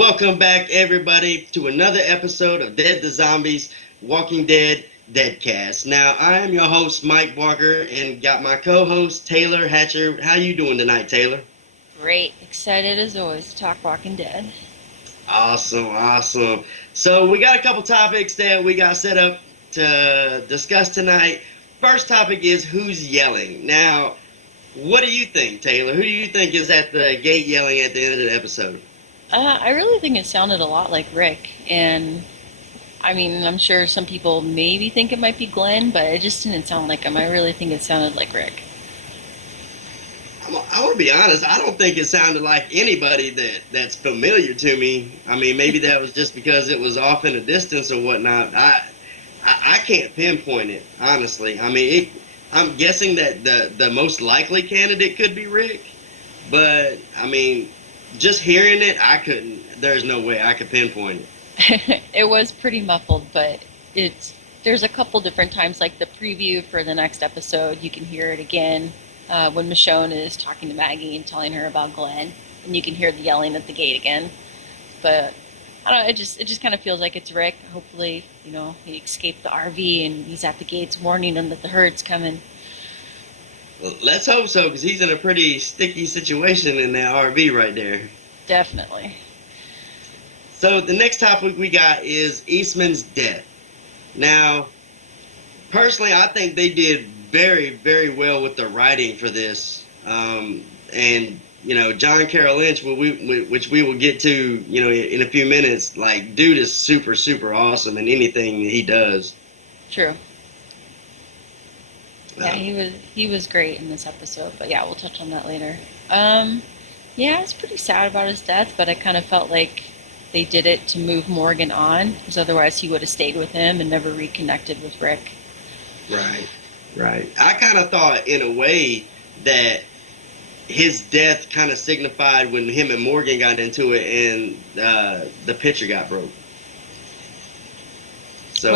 Welcome back, everybody, to another episode of Dead to Zombies, Walking Dead, DeadCast. Now, I am your host, Mike Barker, and got my co-host, Taylor Hatcher. How you doing tonight, Taylor? Great. Excited as always to talk Walking Dead. Awesome. So we got a couple topics that we got set up to discuss tonight. First topic is who's yelling. Now, what do you think, Taylor? Who do you think is at the gate yelling at the end of the episode? I really think it sounded a lot like Rick, and I mean, I'm sure some people maybe think it might be Glenn, but it just didn't sound like him. I really think it sounded like Rick. I want to be honest. I don't think it sounded like anybody that's familiar to me. I mean, maybe that was just because it was off in the distance or whatnot. I can't pinpoint it, honestly. I mean, I'm guessing that the most likely candidate could be Rick, but I mean, just hearing it, I couldn't. There's no way I could pinpoint it. It was pretty muffled, but there's a couple different times, like the preview for the next episode. You can hear it again when Michonne is talking to Maggie and telling her about Glenn, and you can hear the yelling at the gate again. But I don't know. It just kind of feels like it's Rick. Hopefully, he escaped the RV and he's at the gates warning them that the herd's coming. Well, let's hope so, because he's in a pretty sticky situation in that RV right there. Definitely. So the next topic we got is Eastman's death. Now, personally, I think they did very, very well with the writing for this. And, John Carroll Lynch, which we will get to, in a few minutes, like, dude is super, super awesome in anything he does. True. Yeah, he was great in this episode, but yeah, we'll touch on that later. Yeah, I was pretty sad about his death, but I kind of felt like they did it to move Morgan on, because otherwise he would have stayed with him and never reconnected with Rick. Right. I kind of thought, in a way, that his death kind of signified when him and Morgan got into it and the picture got broke. So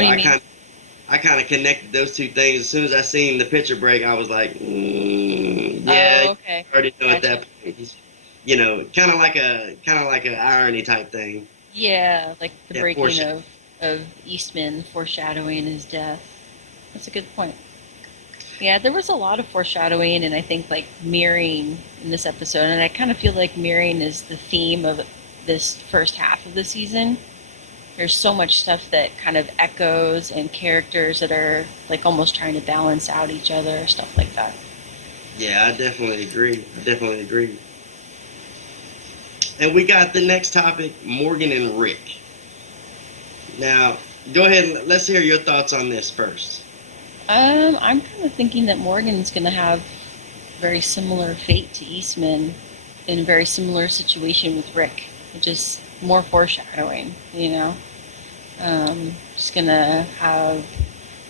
I kind of connected those two things. As soon as I seen the picture break, I was like, yeah, okay. I already know at that point. Kind of like a irony type thing. Yeah, like the breaking of Eastman, foreshadowing his death. That's a good point. Yeah, there was a lot of foreshadowing and I think like mirroring in this episode, and I kind of feel like mirroring is the theme of this first half of the season. There's so much stuff that kind of echoes and characters that are like almost trying to balance out each other, stuff like that. Yeah, I definitely agree. And we got the next topic, Morgan and Rick. Now, go ahead and let's hear your thoughts on this first. I'm kind of thinking that Morgan's going to have very similar fate to Eastman in a very similar situation with Rick, which is more foreshadowing, Just going to have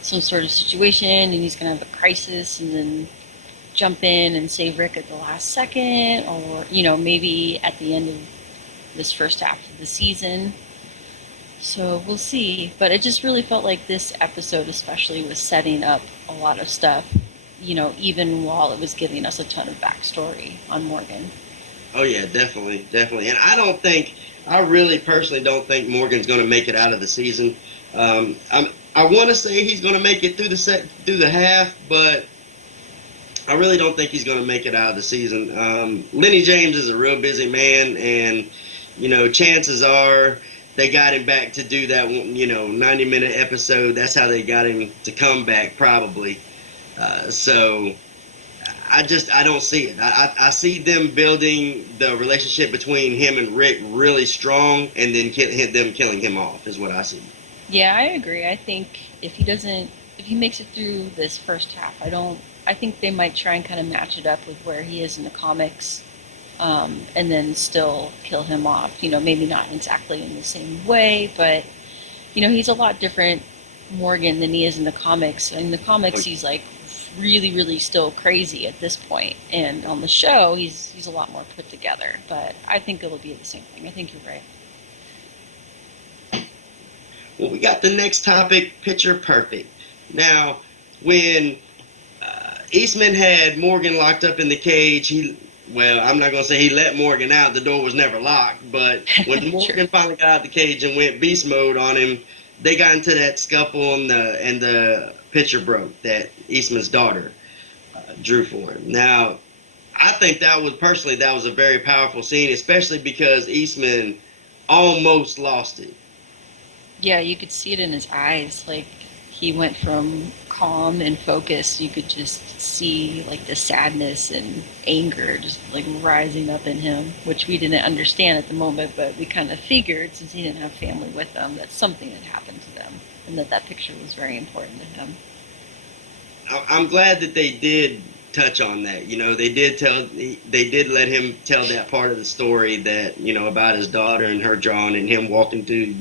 some sort of situation and he's going to have a crisis and then jump in and save Rick at the last second, or, maybe at the end of this first half of the season. So we'll see. But it just really felt like this episode especially was setting up a lot of stuff, even while it was giving us a ton of backstory on Morgan. Oh, yeah, definitely. And I really personally don't think Morgan's going to make it out of the season. I want to say he's going to make it through the half, but I really don't think he's going to make it out of the season. Lenny James is a real busy man, and chances are they got him back to do that 90-minute episode. That's how they got him to come back, probably. So I don't see it. I see them building the relationship between him and Rick really strong, and then them killing him off is what I see. Yeah, I agree. I think if he makes it through this first half, I think they might try and kind of match it up with where he is in the comics, and then still kill him off. Maybe not exactly in the same way, but he's a lot different Morgan than he is in the comics. In the comics, he's like really, really still crazy at this point, and on the show, he's a lot more put together. But I think it'll be the same thing. I think you're right. Well, we got the next topic, picture perfect. Now, when Eastman had Morgan locked up in the cage, well, I'm not gonna say he let Morgan out. The door was never locked. But when Morgan finally got out the cage and went beast mode on him, they got into that scuffle, and the picture broke that Eastman's daughter drew for him. Now, I think that was a very powerful scene, especially because Eastman almost lost it. Yeah, you could see it in his eyes. Like, he went from calm and focused. You could just see, like, the sadness and anger just, like, rising up in him, which we didn't understand at the moment, but we kind of figured, since he didn't have family with them, that something had happened to them and that picture was very important to him. I'm glad that they did touch on that. They did let him tell that part of the story that, about his daughter and her drawing and him walking through,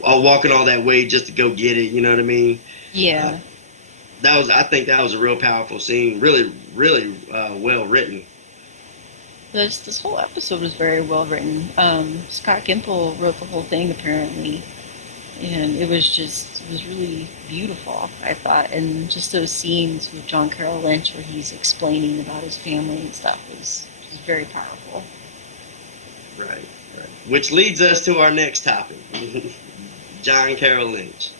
walking all that way just to go get it. You know what I mean? Yeah. I think that was a real powerful scene. Really, really well written. This whole episode was very well written. Scott Gimple wrote the whole thing apparently, and it was really beautiful, I thought. And just those scenes with John Carroll Lynch where he's explaining about his family and stuff was very powerful. Right. Which leads us to our next topic, John Carroll Lynch.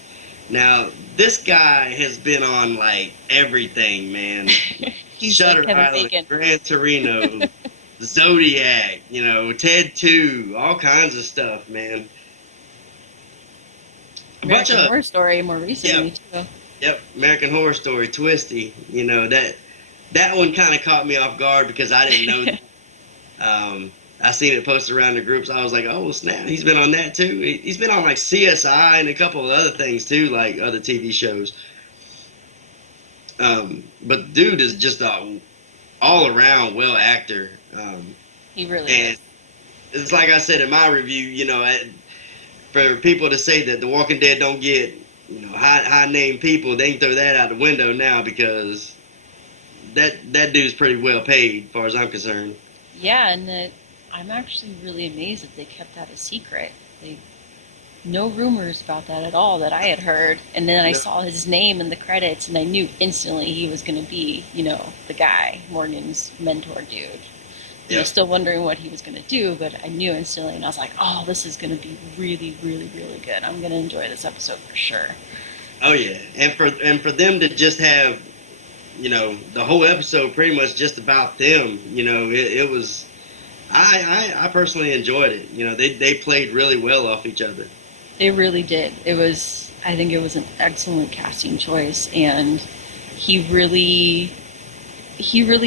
Now, this guy has been on like everything, man. He's Shutter like Island, Gran Torino, Zodiac, Ted 2, all kinds of stuff, man. American Horror Story more recently too. Yep, American Horror Story, Twisty. That one kind of caught me off guard because I didn't know that. I seen it posted around the groups. I was like, oh snap, he's been on that too. He's been on like CSI and a couple of other things too, like other TV shows. But dude is just a all around well actor. He really is. It's like I said in my review, for people to say that The Walking Dead don't get, high name people, they can throw that out the window now because that dude's pretty well paid, as far as I'm concerned. Yeah, and I'm actually really amazed that they kept that a secret. No rumors about that at all that I had heard. And then I saw his name in the credits, and I knew instantly he was going to be, the guy, Morgan's mentor dude. I was still wondering what he was going to do, but I knew instantly, and I was like, oh, this is going to be really, really, really good. I'm going to enjoy this episode for sure. Oh, yeah. And for them to just have, the whole episode pretty much just about them, it was... I personally enjoyed it. They played really well off each other. They really did. I think it was an excellent casting choice, and he really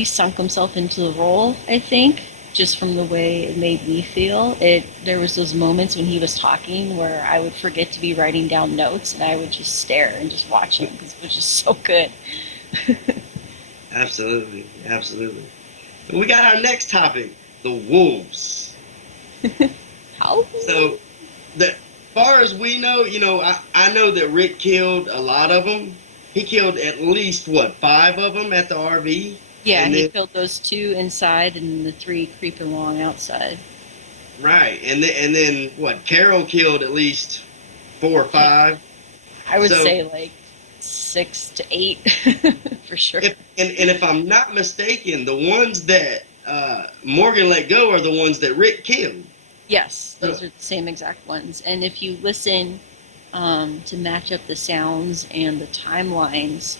sunk himself into the role, I think, just from the way it made me feel. There was those moments when he was talking where I would forget to be writing down notes, and I would just stare and just watch him because it was just so good. Absolutely. And we got our next topic, the wolves. How? So, as far as we know, I know that Rick killed a lot of them. He killed at least, 5 of them at the RV? Yeah, he killed those 2 inside and the 3 creeping along outside. Right, and then Carol killed at least 4 or 5? I would say like 6 to 8, for sure. And if I'm not mistaken, the ones that Morgan let go are the ones that Rick killed. Yes, those are the same exact ones. And if you listen to match up the sounds and the timelines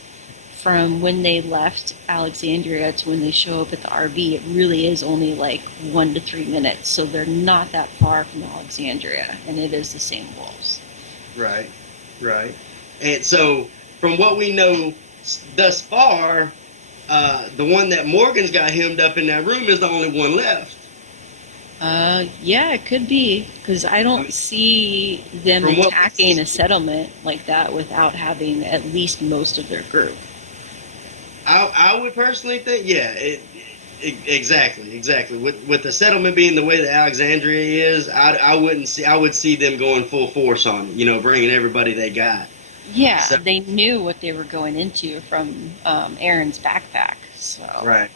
from when they left Alexandria to when they show up at the RV, it really is only like 1 to 3 minutes. So they're not that far from Alexandria, and it is the same wolves. Right. And so, from what we know thus far, the one that Morgan's got hemmed up in that room is the only one left. Yeah, it could be, because I don't see them attacking a settlement like that without having at least most of their group. I would personally think, exactly. With the settlement being the way that Alexandria is, I would see them going full force on it, bringing everybody they got. Yeah, so, they knew what they were going into from Aaron's backpack. So. Right.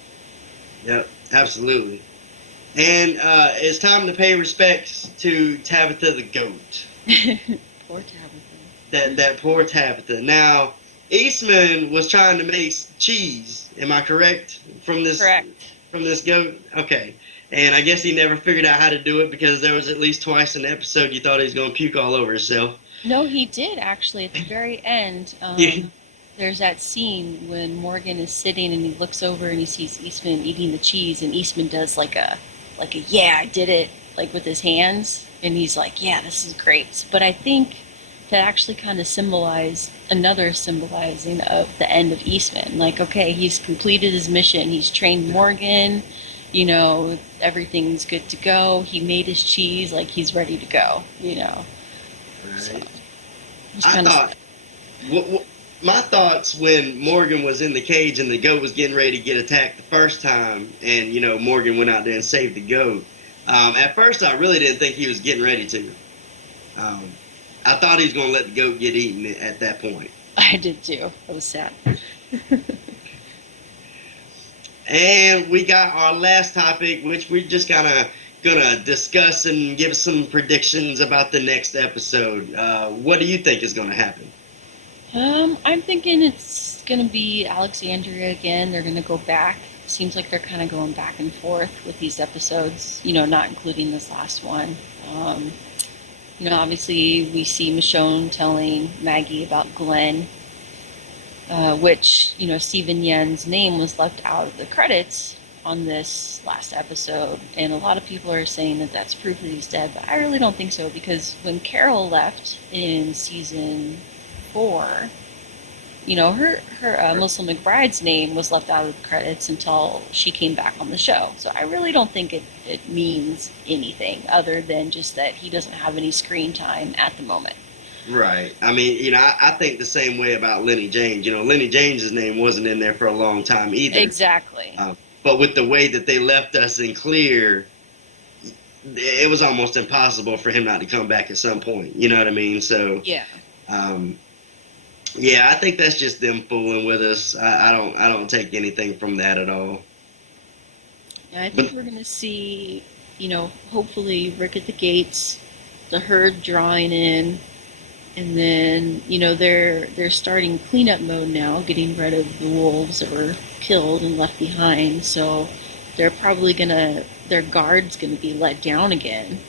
Yep, absolutely. And it's time to pay respects to Tabitha the goat. Poor Tabitha. That poor Tabitha. Now, Eastman was trying to make cheese. Am I correct? From this? Correct. from this goat? Okay. And I guess he never figured out how to do it because there was at least twice in the episode you thought he was going to puke all over himself. No, he did actually at the very end. Yeah. There's that scene when Morgan is sitting and he looks over and he sees Eastman eating the cheese, and Eastman does like a yeah, I did it, like with his hands, and he's like, yeah, this is great. But I think to actually kind of symbolize another symbolizing of the end of Eastman, like, okay, he's completed his mission, he's trained Morgan, everything's good to go, he made his cheese, like he's ready to go. So, Right. just I kind of thought, my thoughts when Morgan was in the cage and the goat was getting ready to get attacked the first time, and Morgan went out there and saved the goat. At first, I really didn't think he was getting ready to. Um, I thought he was going to let the goat get eaten at that point. I did too. I was sad. And we got our last topic, which we're just kind of gonna discuss and give some predictions about the next episode. What do you think is going to happen? I'm thinking it's gonna be Alexandria again. They're gonna go back. Seems like they're kind of going back and forth with these episodes. Not including this last one. Obviously we see Michonne telling Maggie about Glenn, which Stephen Yen's name was left out of the credits on this last episode, and a lot of people are saying that that's proof that he's dead, but I really don't think so, because when Carol left in season 4, her Muslim McBride's name was left out of the credits until she came back on the show. So I really don't think it means anything other than just that he doesn't have any screen time at the moment. Right. I mean, I think the same way about Lenny James. Lenny James's name wasn't in there for a long time either. Exactly. But with the way that they left us in clear, it was almost impossible for him not to come back at some point. You know what I mean? So Yeah. Yeah, I think that's just them fooling with us. I don't take anything from that at all. Yeah, I think we're going to see, hopefully Rick at the gates, the herd drawing in, and then, they're starting cleanup mode now, getting rid of the wolves that were killed and left behind. So they're probably their guard's going to be let down again.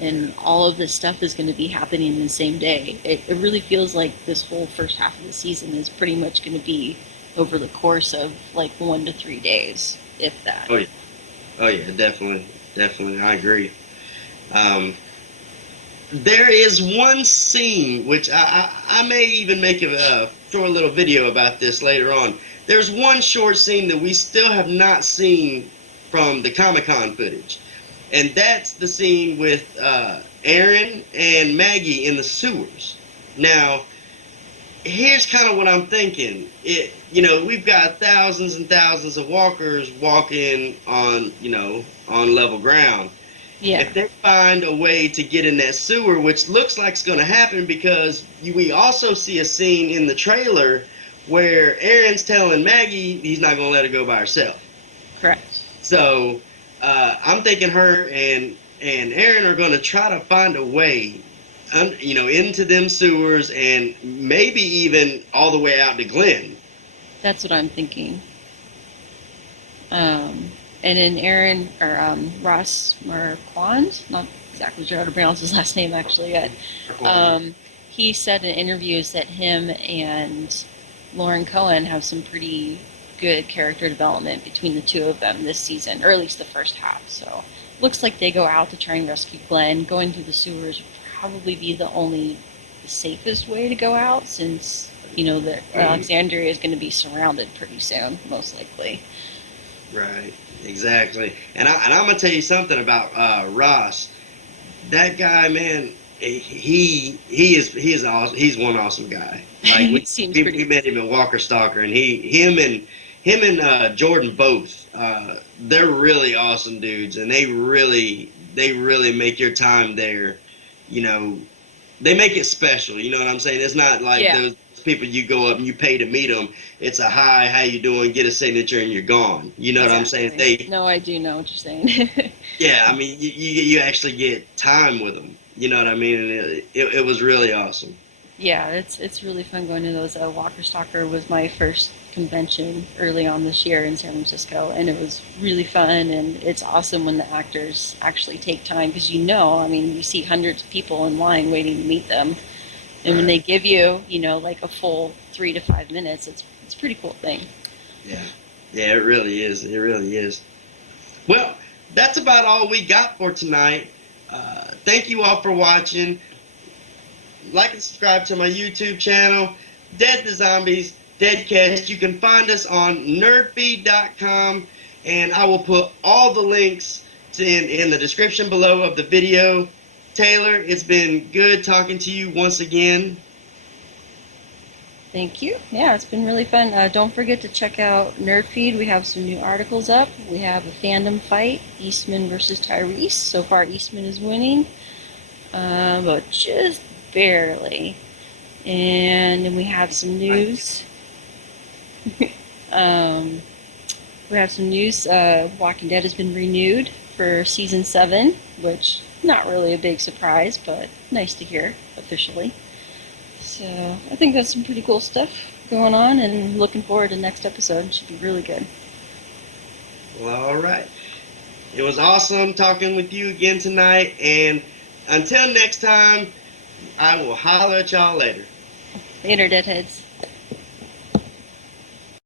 And all of this stuff is going to be happening in the same day. It really feels like this whole first half of the season is pretty much going to be over the course of like 1 to 3 days, if that. Oh yeah, definitely, I agree. There is one scene which I may even make a short little video about this later on. There's one short scene that we still have not seen from the Comic-Con footage. And that's the scene with Aaron and Maggie in the sewers. Now, here's kind of what I'm thinking. We've got thousands and thousands of walkers walking on level ground. Yeah. If they find a way to get in that sewer, which looks like it's going to happen, because we also see a scene in the trailer where Aaron's telling Maggie he's not going to let her go by herself. Correct. So I'm thinking her and Aaron are going to try to find a way, into them sewers, and maybe even all the way out to Glen. That's what I'm thinking. And then Aaron, or Ross Marquand, not exactly sure how to pronounce his last name actually yet, he said in interviews that him and Lauren Cohen have some pretty good character development between the two of them this season, or at least the first half. So looks like they go out to try and rescue Glenn. Going through the sewers would probably be the safest way to go out, since that Alexandria is going to be surrounded pretty soon, most likely. Right, exactly. And I'm gonna tell you something about Ross. That guy, man, he is awesome. He's one awesome guy. Like we met him at Walker Stalker, and him and Jordan both. They're really awesome dudes, and they really make your time there. They make it special. You know what I'm saying? It's not like those people you go up and you pay to meet them. It's a hi, how you doing, get a signature, and you're gone. You know what I'm saying? No, I do know what you're saying. Yeah, I mean, you actually get time with them. You know what I mean? And it was really awesome. Yeah, it's really fun going to those. Walker Stalker was my first convention early on this year in San Francisco, and it was really fun. And it's awesome when the actors actually take time because I mean, you see hundreds of people in line waiting to meet them, and when they give you, like a full 3 to 5 minutes, it's a pretty cool thing. Yeah, yeah, it really is. It really is. Well, that's about all we got for tonight. Thank you all for watching. Like and subscribe to my YouTube channel, Dead to Zombies, DeadCast. You can find us on nerdfeed.com, and I will put all the links in the description below of the video. Taylor, it's been good talking to you once again. Thank you. Yeah, it's been really fun. Don't forget to check out Nerdfeed. We have some new articles up. We have a fandom fight, Eastman versus Tyrese. So far, Eastman is winning, but just barely. And then we have some news. We have some news. Walking Dead has been renewed for season 7, which not really a big surprise, but nice to hear officially. So I think that's some pretty cool stuff going on, and looking forward to the next episode. It should be really good. Well, all right. It was awesome talking with you again tonight, and until next time, I will holler at y'all later. Later, Deadheads.